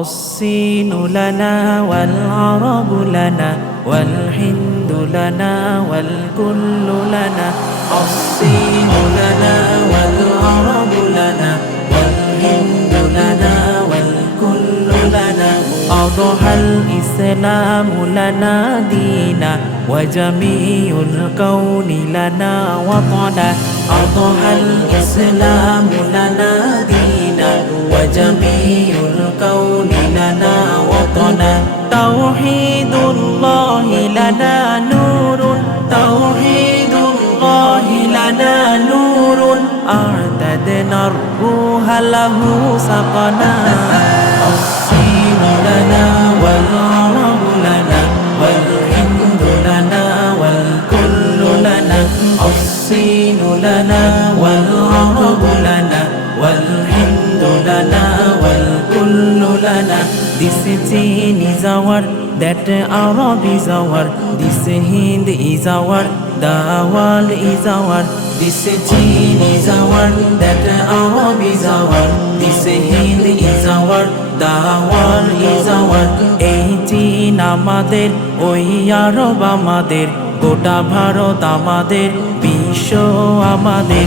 الصين لنا والعرب لنا والهند لنا والكل لنا الصين لنا والعرب لنا والهند لنا والكل لنا أضحى الإسلام لنا دينا وجميع الكون لنا وطنا أضحى الإسلام لنا دينا وجميع توحيد الله لنا نور. توحيد الله لنا نور. أعتدنا الروح له سقنا. الصين لنا والعرب This chain is our, that Arab is our, this Hind is our, the world is our. This chain is our, that Arab is our, this Hind is our, the world is our. এই চীন আমাদের ওই আরব আমাদের গোটা ভারত আমাদের বিশ্ব আমাদের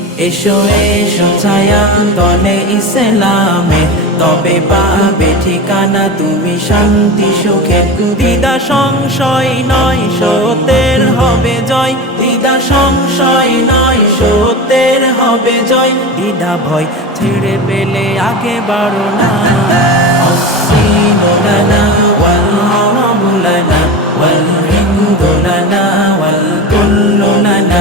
এসো এসো ছায়া তলে ইসলামের তবে পাবে ঠিকানা তুমি শান্তি সুখের দিদা সংশয় নয় সত্যের হবে জয় দিদা সংশয় নয় সত্যের হবে জয় দিদা ভয় ছেড়ে পেলে আগে বাড়ো না الصين لنا والعرب لنا والهند لنا والكل لنا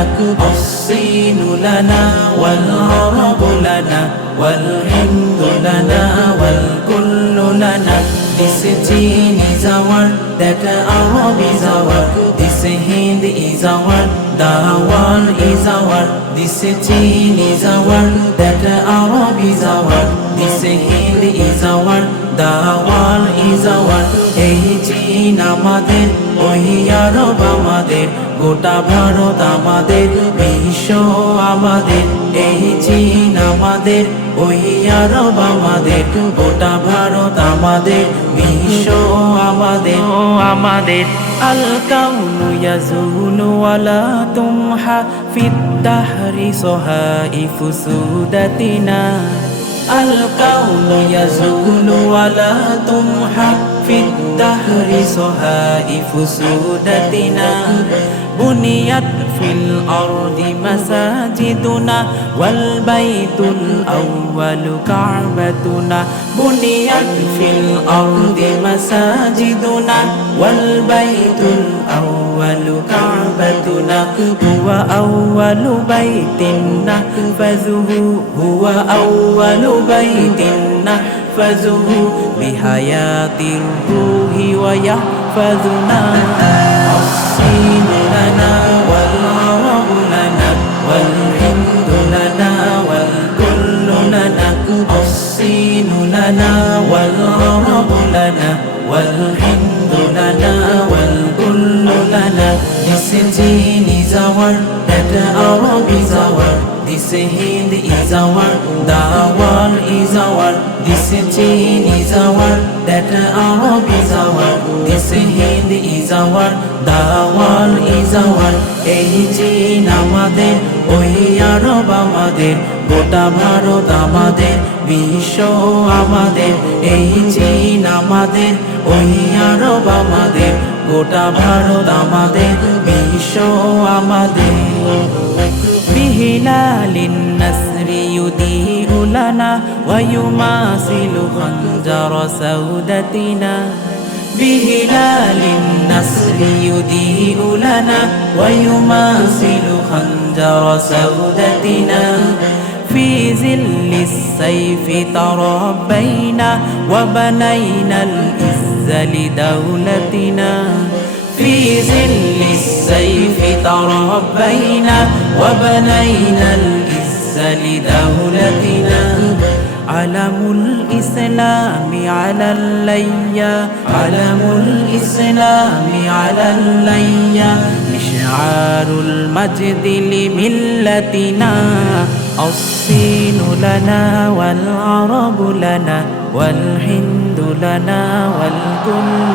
الصين لنا والعرب لنا والهند لنا والكل لنا This chain is our, that Arab is our, this Hind is our, the world is our. This chain is our, that Arab is our, this Hind is our, is our. এই চীন আমাদের ওই আরব আমাদের গোটা ভারত আমাদের বিশ্ব আমাদের এই চীন আমাদের ওই আরব আমাদের গোটা ভারত আমাদের বিশ্ব আমাদের ও আমাদের আল কাউনু ইয়াজুলু ওয়ালা তুমহা ফিদ দাহরি সহাইফু القول يزول ولا تمحى في الدهر صهائف سودتنا بنيت في الأرض مساجدنا والبيت الأول كعبتنا. بنيت في الأرض مساجدنا والبيت الأول كعبتنا. هو أول بيت نحفظه هو أول بيت نحفظه بحياة الروح ويحفظنا. الصين والهند لنا والكل لنا الصين لنا والعرب لنا والهند لنا والكل لنا This chain is our, that Arab is our, this Hind is our, the world is our. This chain is our, that Arab is our, this Hind is our, the world is our. এই চীন আমাদের ওই আরব আমাদের গোটা ভারত আমাদের বিশ্ব আমাদের এই চীন আমাদের ওই আরব আমাদের গোটা ভারত আমাদের বিশ্ব আমাদের بهلال النسر يضيء لنا ويماثل خنجر سودتنا بهلال النسر يضيء لنا ويماثل خنجر سودتنا. في ظل السيف تربينا وبنينا العز لدولتنا. في ظل السيف تربينا وبنينا العز لدولتنا. علم الإسلام على الليا. علم الإسلام على الليا. مشعار المجد لملتنا. الصين لنا والعرب لنا. والهند لنا والكل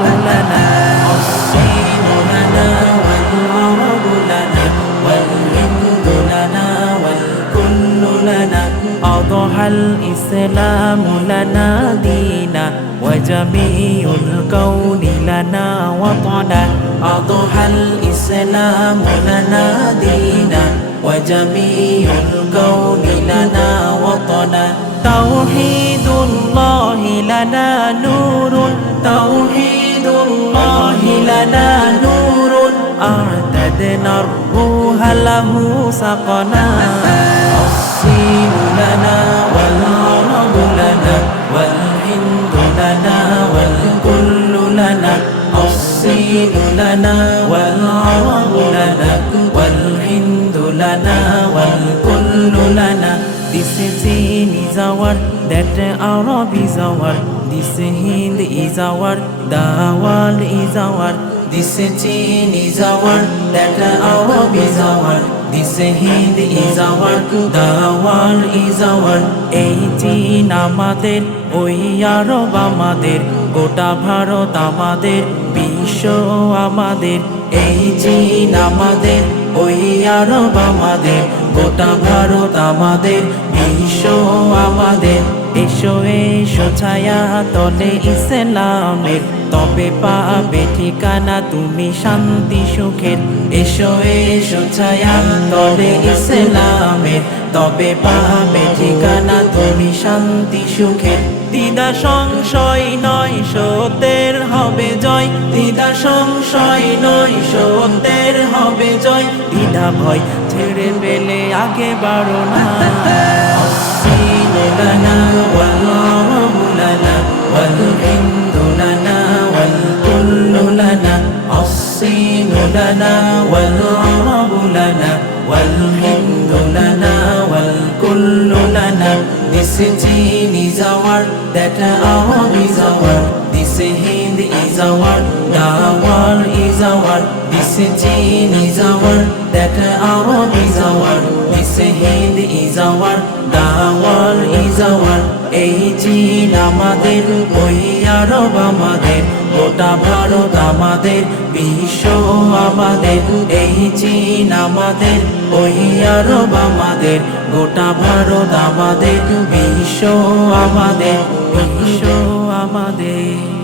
الإسلام لنا دينا وجميع الكون لنا وطنا. أضحى الإسلام لنا دينا وجميع الكون لنا وطنا. توحيد الله لنا نور. توحيد الله لنا نور. أعتدنا الروح له سقنا. الصين لنا الصين لنا والعرب لنا والهند لنا والكل لنا This chain is our, that Arab is our, this Hind is our, the world is our. This chain is our, that Arab is our, this Hind is our, the world is our. এই চীন আমাদের ওই আরব আমাদের গোটা ভারত আমাদের, বিশ্ব আমাদের, এই চীন আমাদের, ওই আরব আমাদের, গোটা ভারত আমাদের, বিশ্ব আমাদের। এসো এসো ছায়া তলে ইসলামের তবে পাবে ঠিকানা তুমি শান্তি সুখের। এসো এসো ছায়া তলে ইসলামের। তবে পাবে ঠিকানা তুমি শান্তি সুখের। দিদা সংশয় নয় সত্যের হবে জয়। দিদা সংশয় নয় সতের হবে জয়। দিদা ভয় ছেড়ে পেলে আগে বাড়ো না। لنا والعرب لنا والهند لنا والكل لنا This chain is our, that Arab is our, this Hind is our, the world is our, this chain is our, that Arab is our, Hind is our, the world is our, এই চীন আমাদের ওই আরব আমাদের গোটা ভারত আমাদের বিশ্ব আমাদের। এই চীন আমাদের ওই আরব আমাদের গোটা ভারত আমাদের বিশ্ব আমাদের বিশ্ব আমাদের।